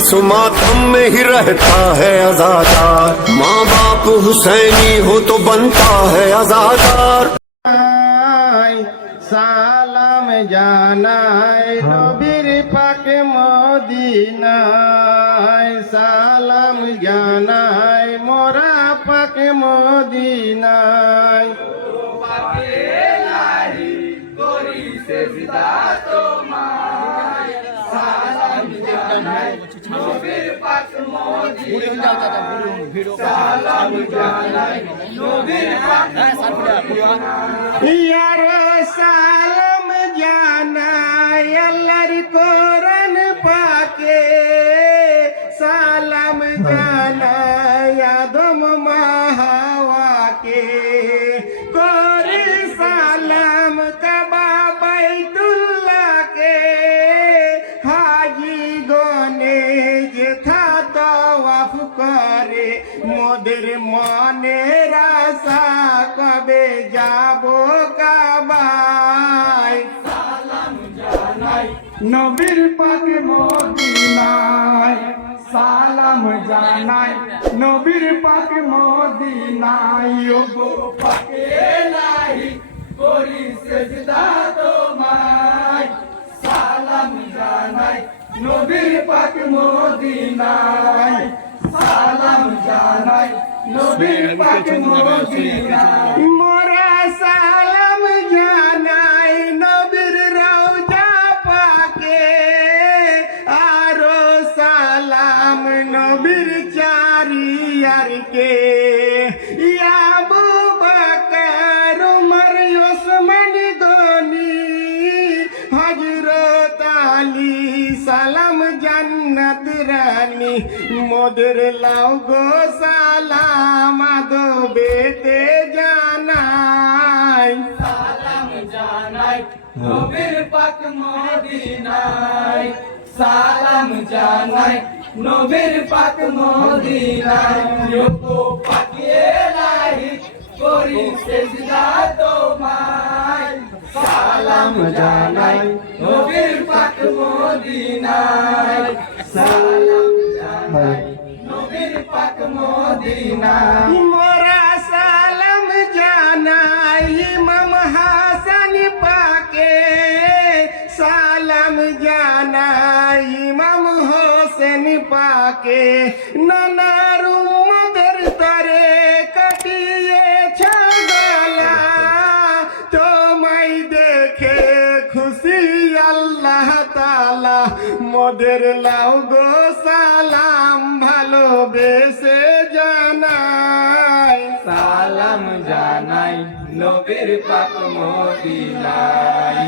इस मातम में ही रहता है अज़ादार। माँ बाप हुसैनी हो तो बनता है अज़ादार। সালাম জানাই নবীর পাক মদিনায়, সালাম জানাই মোরা পাক মদিনায়। ইয়ারে সালাম জানাই আল্লাহর কোরআন পাকে, সালাম জানাই আদম মা হাওয়াকে, করি সালাম কাবা বাইতুল্লাহকে, হাজি গনে যেথা তওয়াফ করে, মোদের মনের আশা কবে যাব কাবায়। সালাম জানাই নবীর পাক মদিনায়, সালাম জানাই নবীর পাক মদিনায়। ওগো পাকে ইলাহি করি সিজদা তোমায়, সালাম জানাই নবীর পাক মদিনায়, সালাম জানাই নবীর পাক মদিনায়। মোরা সালাম জানাই নবীর রওজা পাকে, আরো সালাম নবীর চারিয়ারকে, ইয়া আবু বকর উমর ওসমান গনি হযরত আলী, সালাম জান্নাত রানী, মোদের লাও গো সালাম আদবেতে জানাই। সালাম জানাই নবীর পাক মদিনায়, সালাম জানাই নবীর পাক মদিনায়। ওগো পাক ইলাহি করি সিজদা তোমায়, সালাম জানাই নবীর পাক মদিনায়, সালাম জানাই নবীর পাক মদিনায়। মোরা সালাম জানাই ইমাম হাসান পাকে, সালাম জানাই ইমাম হোসেন পাকে, নানার উম্মতের তরে কাটিয়েছ গলা, তোমায় দেখে খুশি আল্লাহ তাআলা, মোদের লাও গো সালাম ভালোবেসে জানাই। সালাম জানাই নবীর পাক মদিনায়,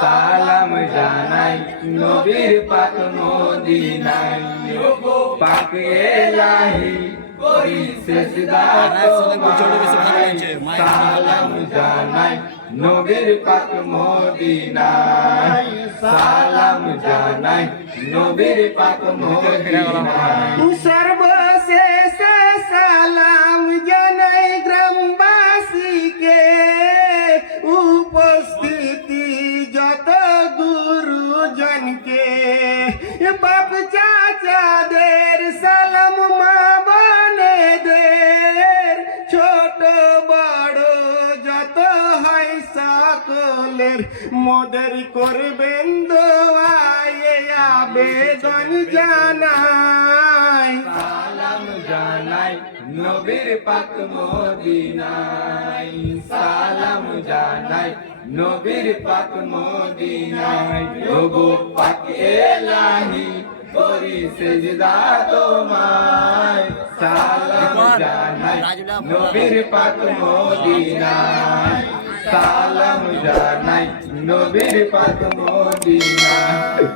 সালাম জানাই নবীর পাক মদিনায়। ওগো পাক ইলাহি করি সিজদা তোমায়, সালাম জানাই নবীর পাক মদিনায়, সালাম জানাই নবীর পাক মদিনায়। সর্বশেষ সালাম জানাই গ্রামবাসীকে, উপস্থিতি যত গুরুজনকে, বাপ চাচাদের সালাম মা বোনেদের, ছোট বড় যত হয় সকলের, মোদের করবেন দোয়ায়ে আবেদন জানাই। সালাম জানাই নবীর পাক মদিনায়, সালাম জানাই নবীর পাক মদিনায়। ওগো পাক ইলাহি করি সিজদা তোমায়, সালাম জানাই নবীর পাক মদিনায়, সালাম জানাই নবীর পাক মদিনায়।